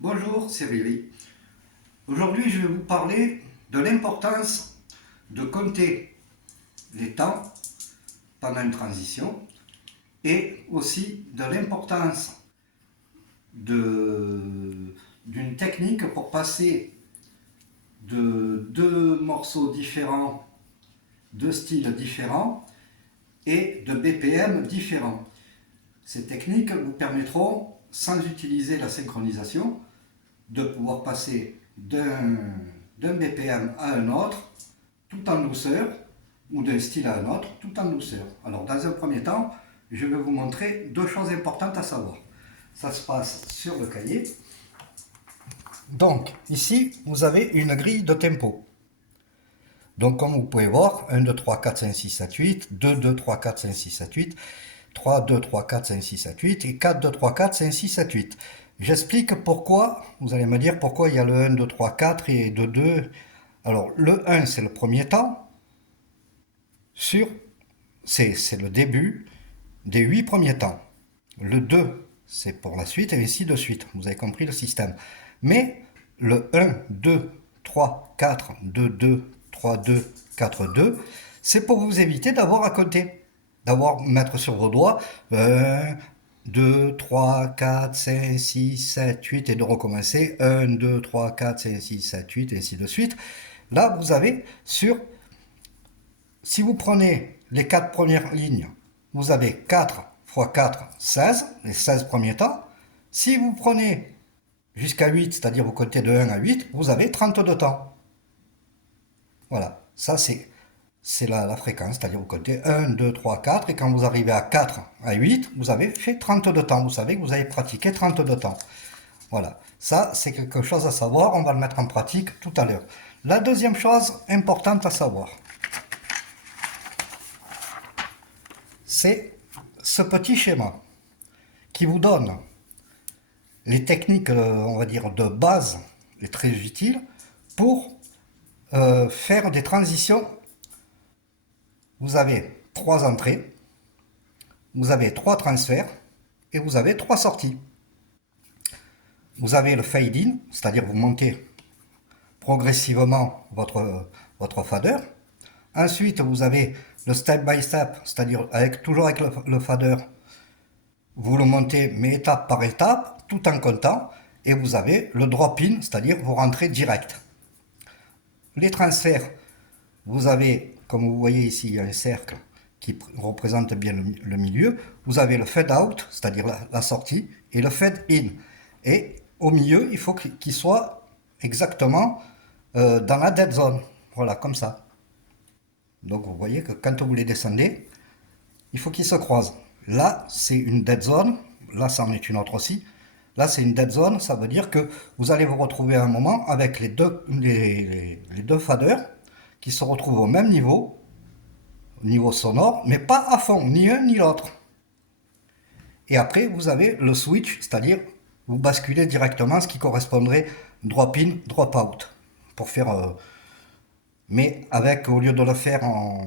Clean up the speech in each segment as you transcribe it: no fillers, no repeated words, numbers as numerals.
Bonjour, c'est Riri. Aujourd'hui, je vais vous parler de l'importance de compter les temps pendant une transition et aussi de l'importance d'une technique pour passer de deux morceaux différents, deux styles différents et de BPM différents. Ces techniques vous permettront, sans utiliser la synchronisation, de pouvoir passer d'un BPM à un autre tout en douceur ou d'un style à un autre tout en douceur. Alors dans un premier temps, je vais vous montrer deux choses importantes à savoir. Ça se passe sur le cahier. Donc ici, vous avez une grille de tempo. Donc comme vous pouvez voir, 1, 2, 3, 4, 5, 6, 7, 8, 2, 2, 3, 4, 5, 6, 7, 8, 3, 2, 3, 4, 5, 6, 7, 8 et 4, 2, 3, 4, 5, 6, 7, 8. J'explique pourquoi, vous allez me dire pourquoi il y a le 1, 2, 3, 4 et 2, 2. Alors le 1 c'est le premier temps, c'est le début des 8 premiers temps. Le 2 c'est pour la suite et ainsi de suite, vous avez compris le système. Mais le 1, 2, 3, 4, 2, 2, 3, 2, 4, 2, c'est pour vous éviter d'avoir à compter, d'avoir mettre sur vos doigts 1, 2, 3, 4, 5, 6, 7, 8 et de recommencer 1, 2, 3, 4, 5, 6, 7, 8 et ainsi de suite. Là, vous avez si vous prenez les 4 premières lignes, vous avez 4 x 4, 16, les 16 premiers temps. Si vous prenez jusqu'à 8, c'est-à-dire vous comptez de 1 à 8, vous avez 32 temps. Voilà, ça c'est la fréquence, c'est-à-dire vous comptez 1, 2, 3, 4, et quand vous arrivez à 4, à 8, vous avez fait 32 temps. Vous savez que vous avez pratiqué 32 temps. Voilà, ça c'est quelque chose à savoir, on va le mettre en pratique tout à l'heure. La deuxième chose importante à savoir, c'est ce petit schéma qui vous donne les techniques, on va dire, de base, et très utiles, pour faire des transitions. Vous avez 3 entrées, vous avez 3 transferts et vous avez 3 sorties. Vous avez le fade in, c'est-à-dire vous montez progressivement votre fader. Ensuite, vous avez le step by step, c'est-à-dire toujours avec le fader, vous le montez mais étape par étape, tout en comptant. Et vous avez le drop in, c'est-à-dire vous rentrez direct. Les transferts, vous avez, comme vous voyez ici, il y a un cercle qui représente bien le milieu. Vous avez le fade out, c'est-à-dire la sortie, et le fade in. Et au milieu, il faut qu'il soit exactement dans la dead zone. Voilà, comme ça. Donc vous voyez que quand vous les descendez, il faut qu'ils se croisent. Là, c'est une dead zone. Là, ça en est une autre aussi. Là, c'est une dead zone. Ça veut dire que vous allez vous retrouver à un moment avec les deux faders qui se retrouvent au même niveau sonore, mais pas à fond, ni un ni l'autre. Et après, vous avez le switch, c'est-à-dire vous basculez directement ce qui correspondrait drop-in, drop-out. Pour faire... mais avec, au lieu de le faire en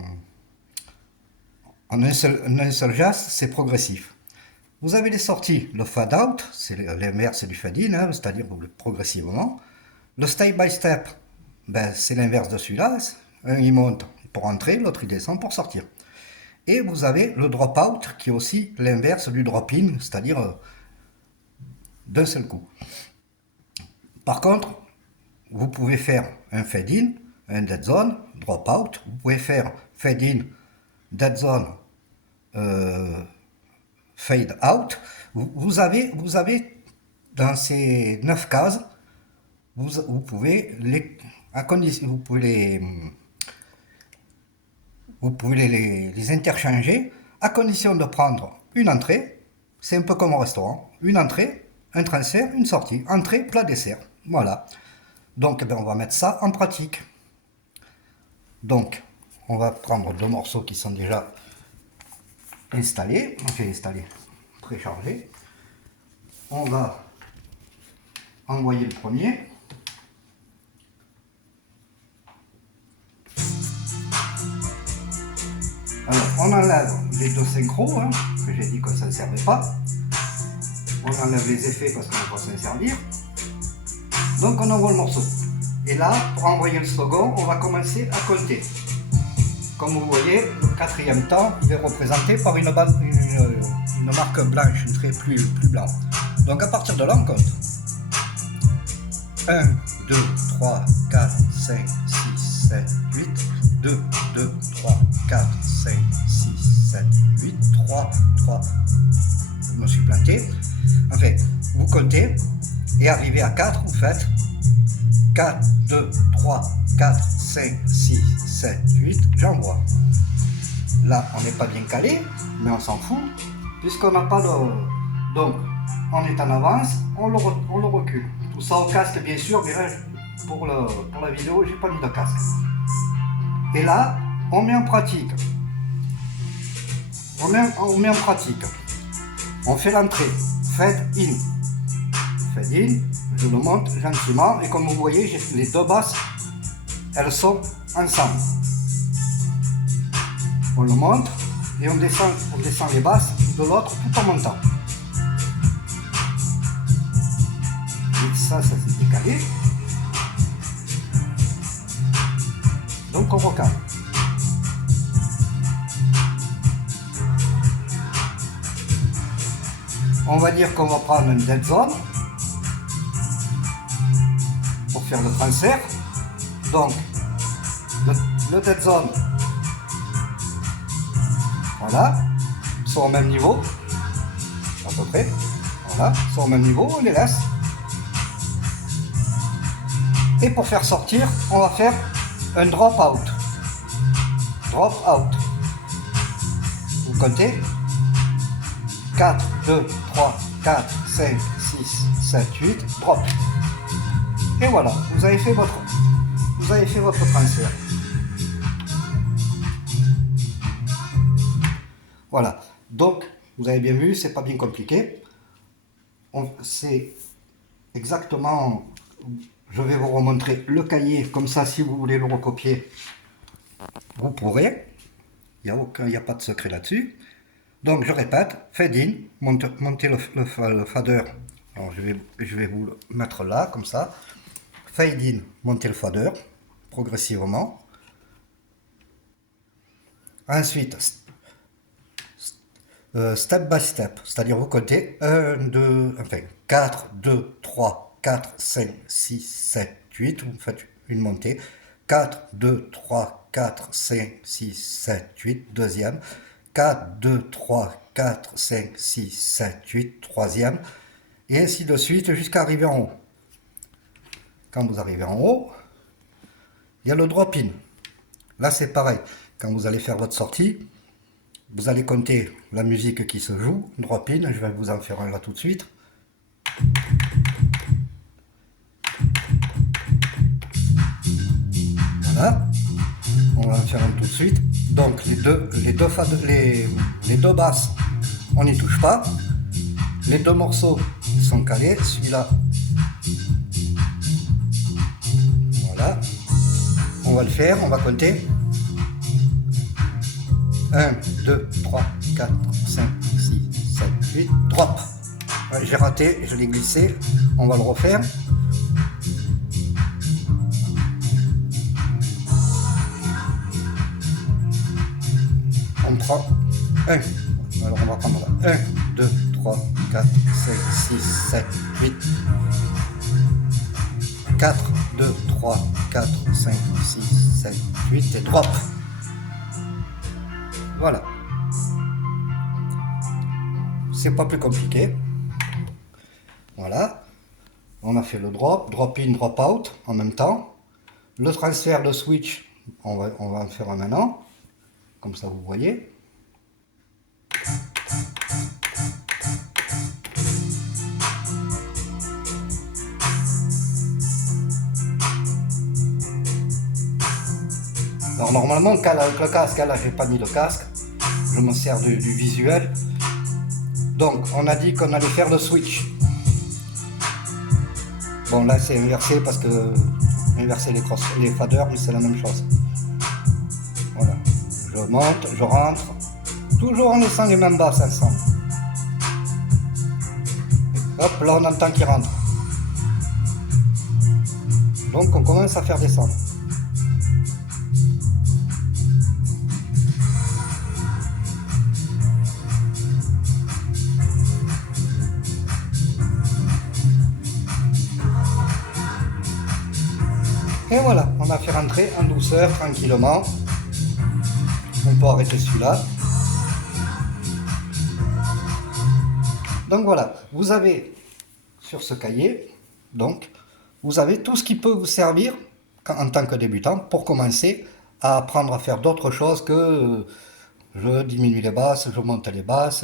un seul geste, c'est progressif. Vous avez les sorties, le fade out, c'est l'inverse du fade in, hein, c'est-à-dire progressivement. Le step by step, ben, c'est l'inverse de celui-là. Un il monte pour entrer, l'autre il descend pour sortir. Et vous avez le drop out qui est aussi l'inverse du drop in, c'est-à-dire d'un seul coup. Par contre, vous pouvez faire un fade in, un dead zone, drop out. Vous pouvez faire fade in, dead zone, fade out. Vous avez dans ces 9 cases, vous pouvez les interchanger à condition de prendre une entrée. C'est un peu comme au restaurant, une entrée, un transfert, une sortie, entrée, plat, dessert. Voilà. Donc on va mettre ça en pratique. Donc on va prendre deux morceaux qui sont déjà installés. J'ai installé, préchargé. On va envoyer le premier. Alors on enlève les deux synchros, hein, que j'ai dit que ça ne servait pas. On enlève les effets parce qu'on va pas s'en servir. Donc on envoie le morceau. Et là, pour envoyer le second, on va commencer à compter. Comme vous voyez, le quatrième temps, il est représenté par une marque blanche, une trait plus blanc. Donc à partir de là, on compte. 1, 2, 3, 4, 5, 6, 7, 8. 2, 2, 3, 4, 5, 6, 7, 8. 3, 3. Je me suis planté. Enfin, vous comptez et arrivez à 4, vous faites 4, 2, 3, 4, 5, 6, 7, 8, j'envoie. Là, on n'est pas bien calé, mais on s'en fout, puisqu'on n'a pas le... Donc, on est en avance, on le recule. Tout ça au casque, bien sûr, mais là, pour la vidéo, j'ai pas mis de casque. Et là, on met en pratique. On met en pratique. On fait l'entrée, fade in. Fade in, je le monte gentiment, et comme vous voyez, les deux basses, elles sont ensemble. On le monte et on descend les basses de l'autre tout en montant. Et ça s'est décalé. Donc on recale. On va dire qu'on va prendre une dead zone pour faire le transfert. Donc le dead zone, voilà, sont au même niveau, à peu près, voilà, sont au même niveau, on les laisse. Et pour faire sortir, on va faire un drop out. Drop out. Vous comptez 4, 2, 3, 4, 5, 6, 7, 8, drop. Et voilà, vous avez fait votre transfert. Voilà, donc vous avez bien vu, c'est pas bien compliqué. C'est exactement, je vais vous remontrer le cahier, comme ça si vous voulez le recopier, vous pourrez. Il n'y a pas de secret là-dessus. Donc je répète, fade in, montez le fader. Alors je vais vous le mettre là, comme ça. Fade in, montez le fader, progressivement. Ensuite, step by step, c'est-à-dire vous comptez 1, 2, enfin 4, 2, 3, 4, 5, 6, 7, 8, vous faites une montée. 4, 2, 3, 4, 5, 6, 7, 8, deuxième. 4, 2, 3, 4, 5, 6, 7, 8, troisième. Et ainsi de suite jusqu'à arriver en haut. Quand vous arrivez en haut, il y a le drop in. Là c'est pareil, quand vous allez faire votre sortie, vous allez compter la musique qui se joue, drop in, je vais vous en faire un là tout de suite. Voilà, on va en faire un tout de suite. Donc les deux basses, on n'y touche pas. Les deux morceaux sont calés, celui-là. Voilà, on va le faire, on va compter. 1, 2, 3, 4, 5, 6, 7, 8, drop. J'ai raté, je l'ai glissé, on va le refaire. On prend 1, alors on va prendre 1, 2, 3, 4, 5, 6, 7, 8, 4, 2, 3, 4, 5, 6, 7, 8 et drop. Voilà. C'est pas plus compliqué. Voilà. On a fait le drop, drop in, drop out en même temps. Le transfert, le switch, on va en faire un maintenant. Comme ça vous voyez. Alors normalement avec le casque, là j'ai pas mis de casque, je me sers du visuel. Donc on a dit qu'on allait faire le switch. Bon là c'est inversé parce que inverser les faders, mais c'est la même chose. Voilà, je monte, je rentre, toujours en laissant les mêmes basses ensemble. Et hop, là on entend qu'il rentre. Donc on commence à faire descendre. Et voilà, on a fait rentrer en douceur, tranquillement. On peut arrêter celui-là. Donc voilà, vous avez sur ce cahier, donc, vous avez tout ce qui peut vous servir en tant que débutant pour commencer à apprendre à faire d'autres choses que je diminue les basses, je monte les basses,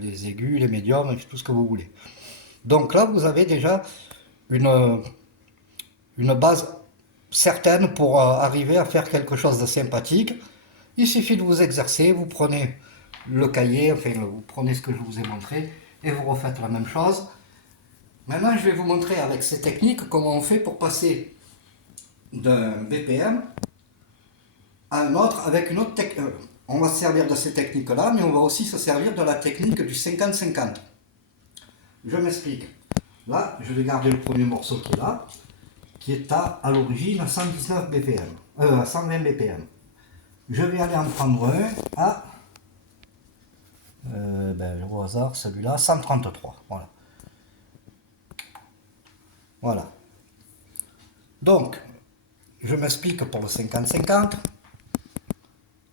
les aigus, les médiums, tout ce que vous voulez. Donc là, vous avez déjà une base certaine pour arriver à faire quelque chose de sympathique. Il suffit de vous exercer, vous prenez le cahier, enfin vous prenez ce que je vous ai montré et vous refaites la même chose. Maintenant, je vais vous montrer avec ces techniques comment on fait pour passer d'un BPM à un autre avec une autre technique. On va se servir de ces techniques-là, mais on va aussi se servir de la technique du 50-50. Je m'explique. Là, je vais garder le premier morceau qui est là, qui est à l'origine à 119 BPM, à 120 BPM. Je vais aller en prendre un à, au hasard, celui-là, 133. Voilà. Voilà. Donc, je m'explique pour le 50-50.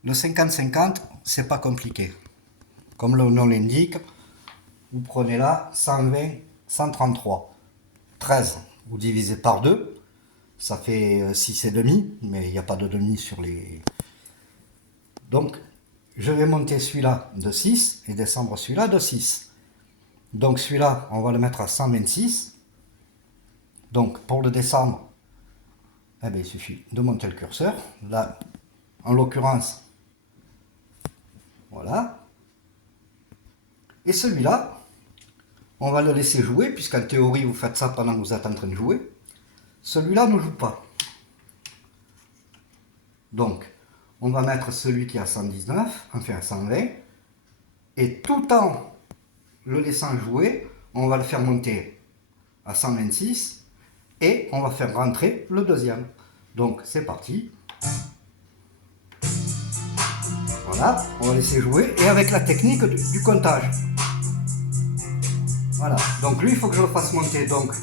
Le 50-50, c'est pas compliqué. Comme le nom l'indique, vous prenez là 120, 133, 13. Vous divisez par 2, ça fait 6,5, mais il n'y a pas de demi sur les... Donc, je vais monter celui-là de 6 et descendre celui-là de 6. Donc celui-là, on va le mettre à 126. Donc, pour le descendre, eh bien, il suffit de monter le curseur. Là, en l'occurrence, voilà. Et celui-là, on va le laisser jouer, puisqu'en théorie, vous faites ça pendant que vous êtes en train de jouer. Celui-là ne joue pas. Donc, on va mettre celui qui est à 119, enfin à 120, et tout en le laissant jouer, on va le faire monter à 126, et on va faire rentrer le deuxième. Donc, c'est parti. Voilà, on va laisser jouer, et avec la technique du comptage. Voilà, donc lui, il faut que je le fasse monter, donc,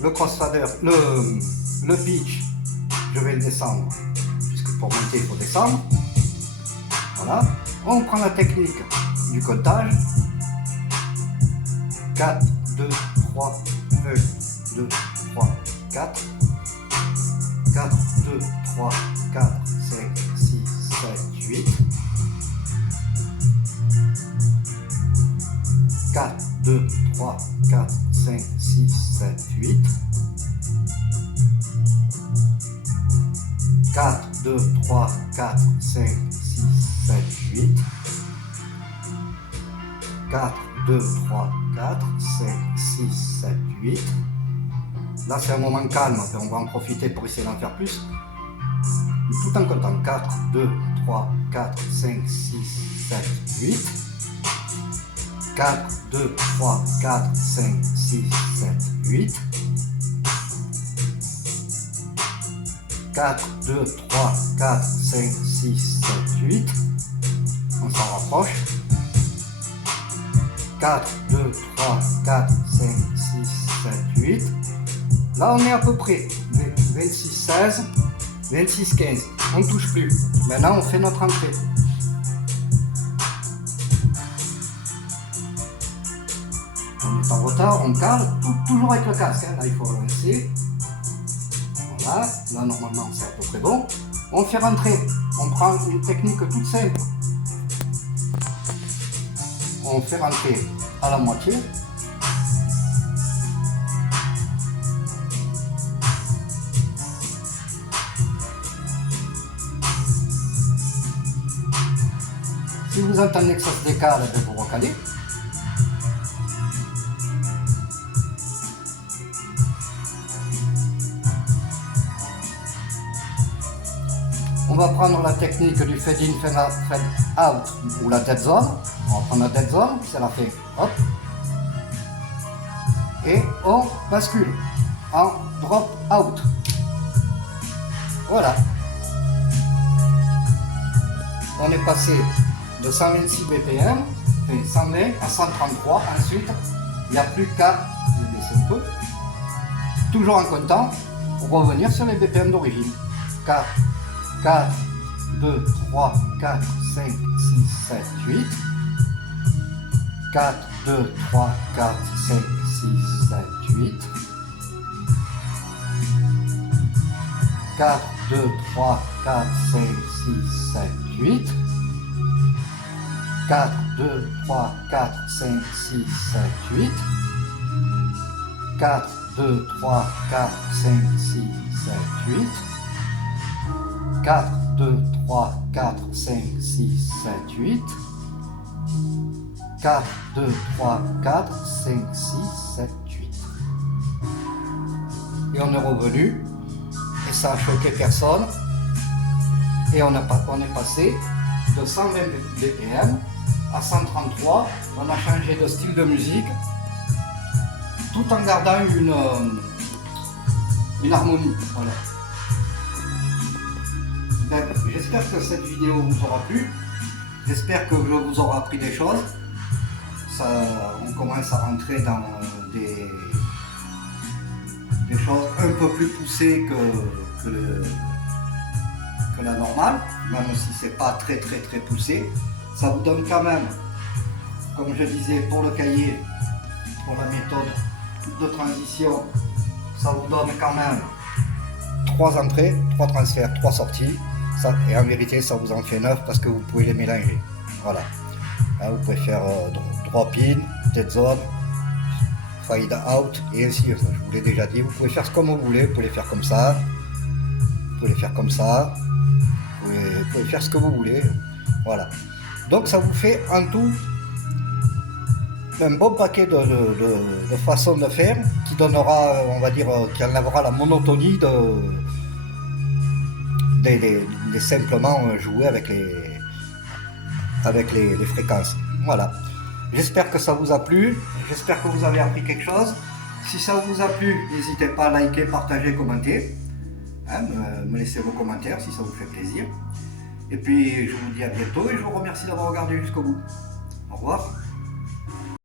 le crossfader, le pitch, je vais le descendre, puisque pour monter, il faut descendre. Voilà, on prend la technique du comptage. 4, 2, 3, 1, 2, 3, 4. 4, 2, 3, 4, 5, 6, 7, 8. 4, 2, 3, 4, 5, 6, 7, 8. 4, 2, 3, 4, 5, 6, 7, 8. 4, 2, 3, 4, 5, 6, 7, 8. Là, c'est un moment calme, on va en profiter pour essayer d'en faire plus. Tout en comptant 4, 2, 3, 4, 5, 6, 7, 8. 4, 2, 3, 4, 5, 6, 7, 8. 4, 2, 3, 4, 5, 6, 7, 8. On s'en rapproche. 4, 2, 3, 4, 5, 6, 7, 8. Là, on est à peu près 26, 16, 26, 15. On ne touche plus. Maintenant, on fait notre entrée. On est en retard, on cale, toujours avec le casque. Hein. Là, il faut relancer. Voilà. Là, normalement, c'est à peu près bon. On fait rentrer. On prend une technique toute simple. On fait rentrer à la moitié. Si vous entendez que ça se décale, vous recalez. On va prendre la technique du fade in, fade out ou la dead zone. On va prendre la dead zone, c'est la fait. Hop. Et on bascule. en drop out. Voilà. On est passé de 126 BPM, 120 à 133. Ensuite, il n'y a plus qu'à, je vais baisser un peu, toujours en comptant, revenir sur les BPM d'origine. 4, 4, 2, 3, 4, 5, 6, 7, 8. 4, 2, 3, 4, 5, 6, 7, 8. 4, 2, 3, 4, 5, 6, 7, 8. 4, 2, 3, 4, 5, 6, 7, 8. 4, 2, 3, 4, 5, 6, 7, 8. 4, 2, 3, 4, 5, 6, 7, 8. 4, 2, 3, 4, 5, 6, 7, 8. Et on est revenu, et ça a choqué personne. Et on est passé de 120 BPM à 133. On a changé de style de musique, tout en gardant une harmonie. Voilà. Ben, j'espère que cette vidéo vous aura plu. J'espère que je vous aurai appris des choses. On commence à rentrer dans des choses un peu plus poussées que la normale, même si c'est pas très poussé. Ça vous donne quand même, comme je disais, pour le cahier, pour la méthode de transition, ça vous donne quand même 3 entrées, 3 transferts, 3 sorties. Et en vérité, ça vous en fait 9 parce que vous pouvez les mélanger. Voilà. Vous pouvez faire drop in, dead zone, fade out et ainsi. Je vous l'ai déjà dit. Vous pouvez faire comme vous voulez. Vous pouvez les faire comme ça. Vous pouvez les faire comme ça. Vous pouvez faire ce que vous voulez. Voilà. Donc ça vous fait en tout un bon paquet de façons de faire qui donnera, on va dire, qui enlèvera la monotonie des simplement jouer avec les fréquences. Voilà. J'espère que ça vous a plu. J'espère que vous avez appris quelque chose. Si ça vous a plu, n'hésitez pas à liker, partager, commenter. Me laisser vos commentaires si ça vous fait plaisir. Et puis je vous dis à bientôt et je vous remercie d'avoir regardé jusqu'au bout. Au revoir.